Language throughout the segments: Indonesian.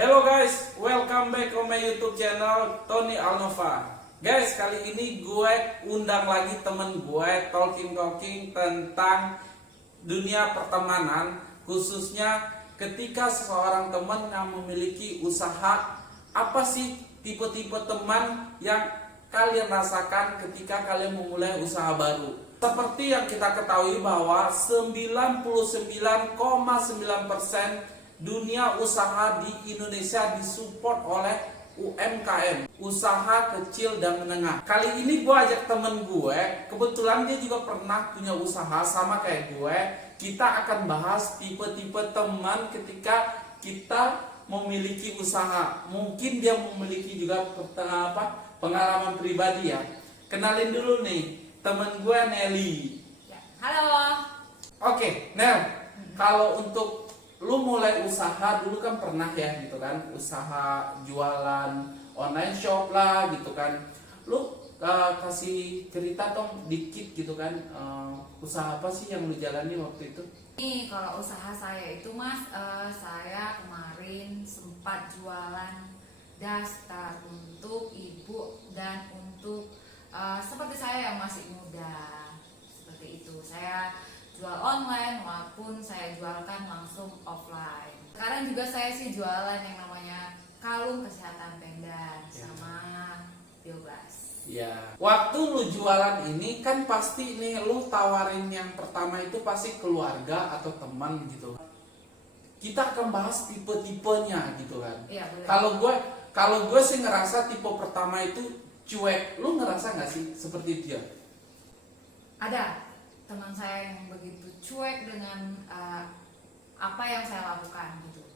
Hello guys, welcome back on my YouTube channel Tony Alnova. Guys, kali ini gue undang lagi temen gue talking tentang dunia pertemanan, khususnya ketika seseorang teman yang memiliki usaha. Apa sih tipe-tipe teman yang kalian rasakan ketika kalian memulai usaha baru? Seperti yang kita ketahui bahwa 99,9% dunia usaha di Indonesia disupport oleh UMKM, usaha kecil dan menengah. Kali ini gue ajak temen gue, kebetulan dia juga pernah punya usaha sama kayak gue. Kita akan bahas tipe-tipe teman ketika kita memiliki usaha. Mungkin dia memiliki juga pengalaman pribadi ya. Kenalin dulu nih, temen gue Nelly. Ya, halo. Oke, Nel, kalau untuk lu mulai usaha dulu kan pernah ya gitu kan, usaha jualan online shop lah gitu kan. Lu kasih cerita dong dikit gitu kan, usaha apa sih yang lu jalani waktu itu? Nih kalau usaha saya itu mas, saya kemarin sempat jualan daster untuk ibu dan untuk seperti saya yang masih muda. Seperti itu, saya jual online maupun saya jualkan langsung offline. Sekarang juga saya sih jualan yang namanya kalung kesehatan pendan sama biogas. Ya, waktu lu jualan ini kan pasti nih lu tawarin yang pertama itu pasti keluarga atau teman gitu. Kita akan bahas tipe-tipenya gitu kan. Iya, boleh. Kalau gue sih ngerasa tipe pertama itu cuek. Lu ngerasa nggak sih seperti dia? Ada teman saya yang begitu cuek dengan apa yang saya lakukan gitu.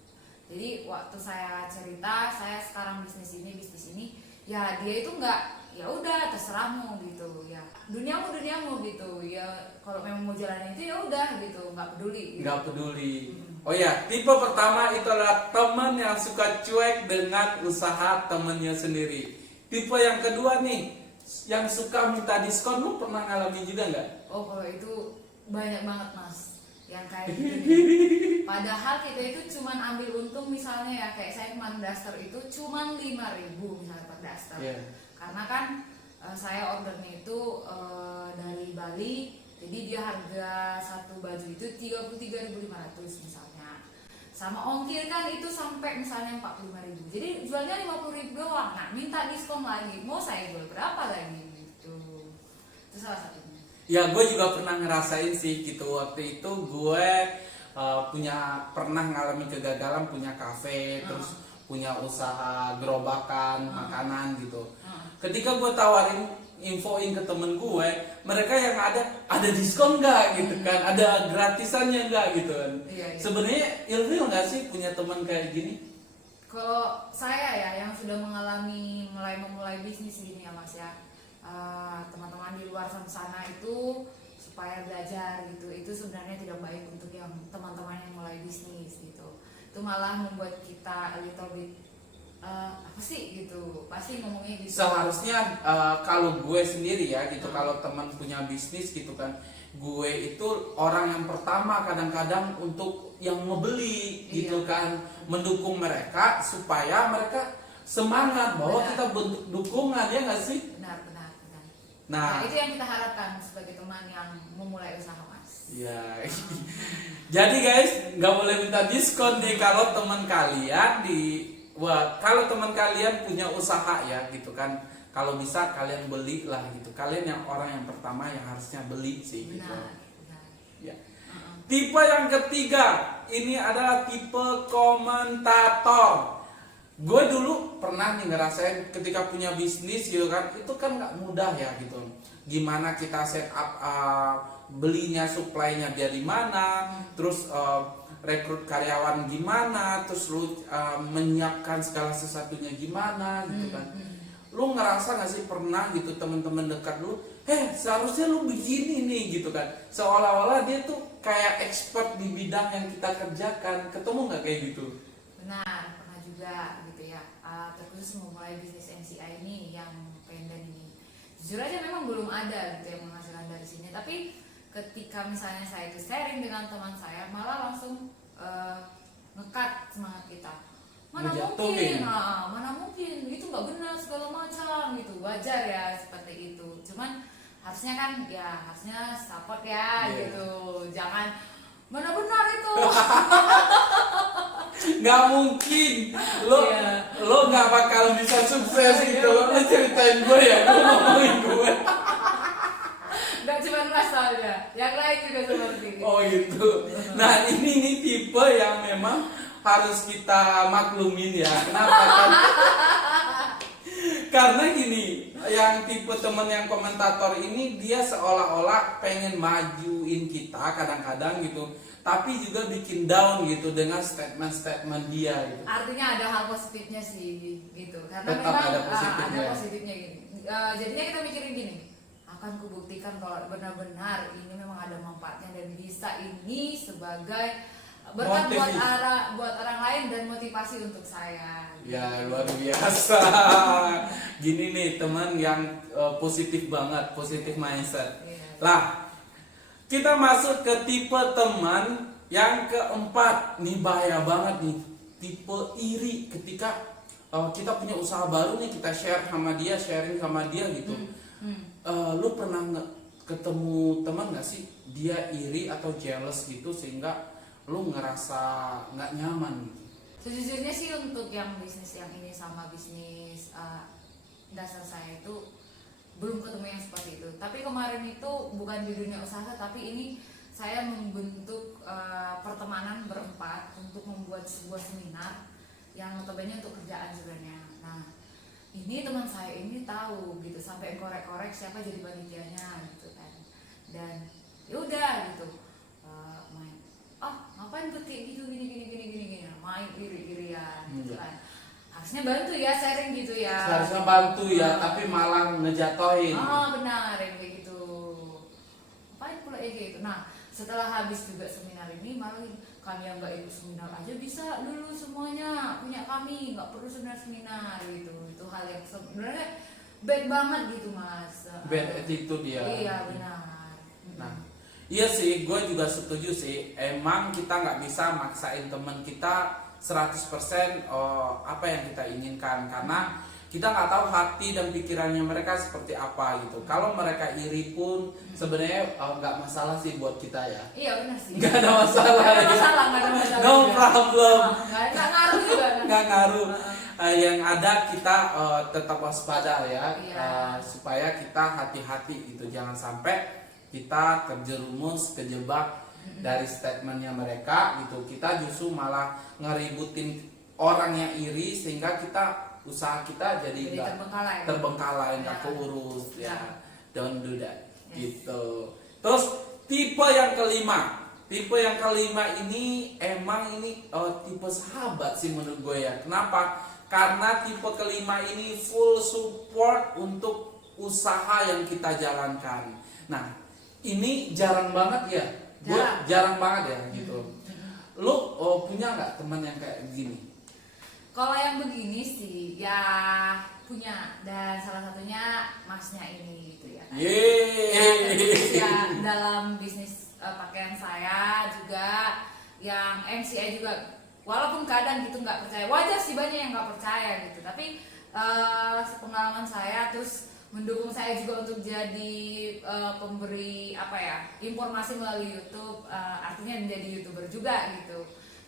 Jadi waktu saya cerita saya sekarang bisnis ini, ya dia itu nggak, ya udah terserahmu gitu ya, duniamu gitu ya, kalau memang mau jalan itu ya udah gitu, nggak peduli. Gitu. Nggak peduli. Oh ya, tipe pertama itu adalah teman yang suka cuek dengan usaha temannya sendiri. Tipe yang kedua nih, yang suka minta diskon. Lu pernah ngalamin juga nggak? Oh, kalau itu banyak banget mas yang kayak gitu. Padahal kita itu cuman ambil untung, misalnya ya kayak saya kemarin daster itu cuman 5.000 misalnya per daster. Yeah. Karena kan saya ordernya itu dari Bali, jadi dia harga satu baju itu 33.500 misalnya. Sama ongkir kan itu sampai misalnya 45.000. Jadi jualnya 50.000 doang. Nah, minta diskon lagi. Mau saya jual berapa lagi gitu. Itu salah satunya. Ya, gue juga pernah ngerasain sih gitu. Waktu itu gue pernah ngalamin kegagalan, punya kafe, terus punya usaha gerobakan makanan gitu. Ketika gue tawarin, infoin ke temen gue, mereka yang ada diskon nggak gitu kan, ada gratisannya nggak gitu kan. Iya. Sebenarnya ilfil nggak sih punya teman kayak gini? Kalau saya ya yang sudah memulai bisnis gini ya mas ya, teman-teman di luar sana itu supaya belajar gitu, itu sebenarnya tidak baik untuk yang teman-teman yang mulai bisnis gitu. Itu malah membuat kita a little bit apa sih gitu, pasti ngomongnya gitu. Seharusnya kalau gue sendiri ya gitu, kalau teman punya bisnis gitu kan, gue itu orang yang pertama kadang-kadang untuk yang membeli gitu kan, mendukung mereka supaya mereka semangat bahwa kita bentuk dukungan, ya nggak sih? Benar. Nah, itu yang kita harapkan sebagai teman yang memulai usaha mas. ya. Jadi guys, nggak boleh minta diskon nih kalau teman kalian kalau teman kalian punya usaha ya gitu kan. Kalau bisa kalian belilah gitu. Kalian yang orang yang pertama yang harusnya beli sih gitu. Benar. Ya. Tipe yang ketiga ini adalah tipe komentator. Gue dulu pernah nih ngerasain ketika punya bisnis gitu kan, itu kan nggak mudah ya gitu. Gimana kita set up belinya, supply-nya dari mana, terus rekrut karyawan gimana, terus lu menyiapkan segala sesuatunya gimana gitu kan. Lu ngerasa nggak sih pernah gitu teman-teman dekat lu, seharusnya lu begini nih gitu kan, seolah-olah dia tuh kayak expert di bidang yang kita kerjakan. Ketemu nggak kayak gitu? Benar, pernah juga gitu ya. Terkhusus memulai bisnis NCI ini yang pendan ini. Jujur aja memang belum ada gitu yang menghasilkan dari sini. Tapi ketika misalnya saya itu sharing dengan teman saya, malah langsung ngekat semangat kita. mana ngejatuhin. mungkin, mana mungkin itu nggak benar segala macam gitu. Wajar ya seperti itu. Cuman harusnya kan ya harusnya support ya gitu. Jangan mana benar itu. Nggak mungkin lo nggak bakal bisa sukses gitu. Lo ceritain gue ya, lo ngomongin gue. Nggak cuma Mas soalnya, yang lain juga seperti itu. Oh gitu. Nah ini nih tipe yang memang harus kita maklumin ya. Kenapa kan? Karena gini, yang tipe temen yang komentator ini dia seolah-olah pengen majuin kita kadang-kadang gitu, tapi juga bikin down gitu dengan statement-statement dia gitu. Artinya ada hal positifnya sih gitu, karena Tetap memang ada positifnya. ada positifnya gini. Jadinya kita mikirin gini, akan kubuktikan kalau benar-benar ini memang ada manfaatnya dan bisa ini sebagai berkat buat orang lain dan motivasi untuk saya. Ya luar biasa. Gini nih teman yang positif banget, positif mindset. Lah, kita masuk ke tipe teman yang keempat. Nih bahaya banget nih, tipe iri. Ketika kita punya usaha baru nih, kita sharing sama dia gitu. Lu pernah nggak ketemu teman nggak sih dia iri atau jealous gitu sehingga lu ngerasa nggak nyaman gitu? Sejujurnya sih untuk yang bisnis yang ini sama bisnis dasar saya itu belum ketemu yang seperti itu. Tapi kemarin itu bukan di dunia usaha, tapi ini saya membentuk pertemanan berempat untuk membuat sebuah seminar yang notabene untuk kerjaan sebenarnya. Nah, ini teman saya ini tahu gitu sampai korek-korek siapa jadi panitianya gitu kan. Dan ya udah gitu. Main. Ngapain ketik gitu gini main iri-irian gitu kan. Harusnya bantu ya sharing gitu ya. Harusnya bantu ya, tapi malah ngejatoin. Benar yang kayak gitu. Ngapain pula kayak gitu. Nah, setelah habis juga seminar ini malah kami yang nggak ikut seminar aja bisa dulu semuanya punya kami, nggak perlu seminar gitu. Itu hal yang sebenarnya bad banget gitu Mas. Bad attitude ya. Iya benar. Nah, iya sih, gue juga setuju sih. Emang kita nggak bisa maksain teman kita 100% apa yang kita inginkan, karena kita nggak tahu hati dan pikirannya mereka seperti apa gitu. Kalau mereka iri pun sebenarnya nggak masalah sih buat kita ya. Iya benar sih. Nggak ada masalah. Nggak ada masalah. No problem. Nggak ngaruh juga. Nggak ngaruh. Yang ada kita tetap waspada ya, supaya kita hati-hati gitu. Jangan sampai kita terjerumus, kejebak dari statementnya mereka gitu. Kita justru malah ngeributin orang yang iri sehingga usaha kita jadi terbengkalai, nggak keurus ya. Don't do that gitu. Terus tipe yang kelima. Tipe yang kelima ini emang ini tipe sahabat sih menurut gue ya. Kenapa? Karena tipe kelima ini full support untuk usaha yang kita jalankan. Nah, ini jarang banget ya. Gue jarang banget ya gitu. Lu punya nggak teman yang kayak gini? Kalau yang begini sih ya punya, dan salah satunya Masnya ini gitu ya kan. Ya, dalam bisnis pakaian saya juga yang MCI juga, walaupun kadang gitu nggak percaya, wajar sih banyak yang nggak percaya gitu, tapi pengalaman saya terus mendukung saya juga untuk jadi pemberi informasi melalui YouTube, artinya menjadi YouTuber juga gitu.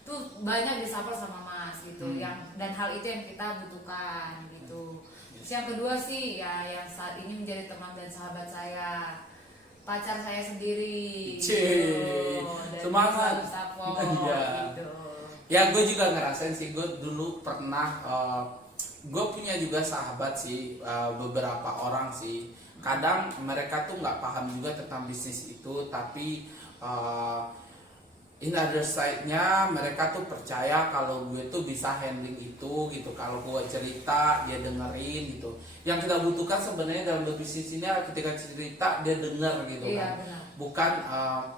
Tuh banyak disupport sama Mas gitu, dan hal itu yang kita butuhkan gitu. Terus yang kedua sih ya yang saat ini menjadi teman dan sahabat saya, pacar saya sendiri. Semangat. Gitu. Ya gue juga ngerasain sih, gue dulu pernah gue punya juga sahabat sih, beberapa orang sih. Kadang mereka tuh nggak paham juga tentang bisnis itu, tapi in other side-nya mereka tuh percaya kalau gue tuh bisa handling itu gitu. Kalau gue cerita dia dengerin gitu. Yang kita butuhkan sebenarnya dalam berbisnis ini ketika cerita dia denger gitu kan. Benar. Bukan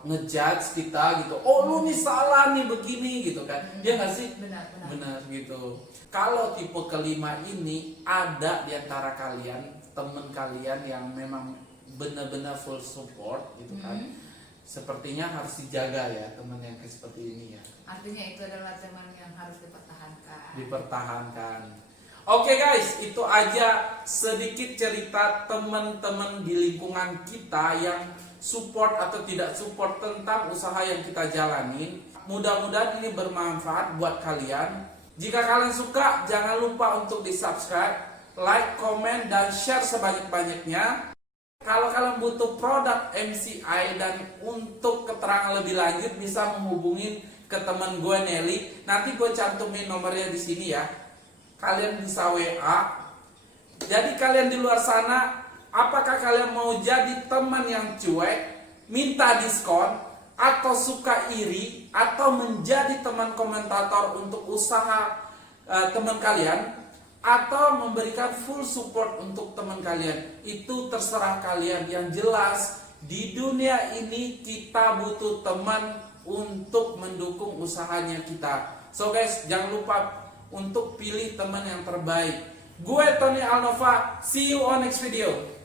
ngejudge kita gitu. Oh lu nih salah nih begini gitu kan. Dia nggak sih? Benar gitu. Kalau tipe kelima ini ada di antara kalian, temen kalian yang memang benar-benar full support gitu kan. Sepertinya harus dijaga ya teman yang seperti ini ya. Artinya itu adalah teman yang harus dipertahankan. dipertahankan. Oke guys, itu aja sedikit cerita teman-teman di lingkungan kita yang support atau tidak support tentang usaha yang kita jalanin. Mudah-mudahan ini bermanfaat buat kalian. Jika kalian suka, jangan lupa untuk di-subscribe, like, komen, dan share sebanyak-banyaknya. Kalau kalian butuh produk MCI dan untuk keterangan lebih lanjut bisa menghubungin ke teman gue Nelly. Nanti gue cantumin nomornya di sini ya. Kalian bisa WA. Jadi kalian di luar sana, apakah kalian mau jadi teman yang cuek, minta diskon, atau suka iri, atau menjadi teman komentator untuk usaha teman kalian, atau memberikan full support untuk teman kalian? Itu terserah kalian. Yang jelas di dunia ini kita butuh teman untuk mendukung usahanya kita. So guys, jangan lupa untuk pilih teman yang terbaik. Gue Tony Alnova, see you on next video.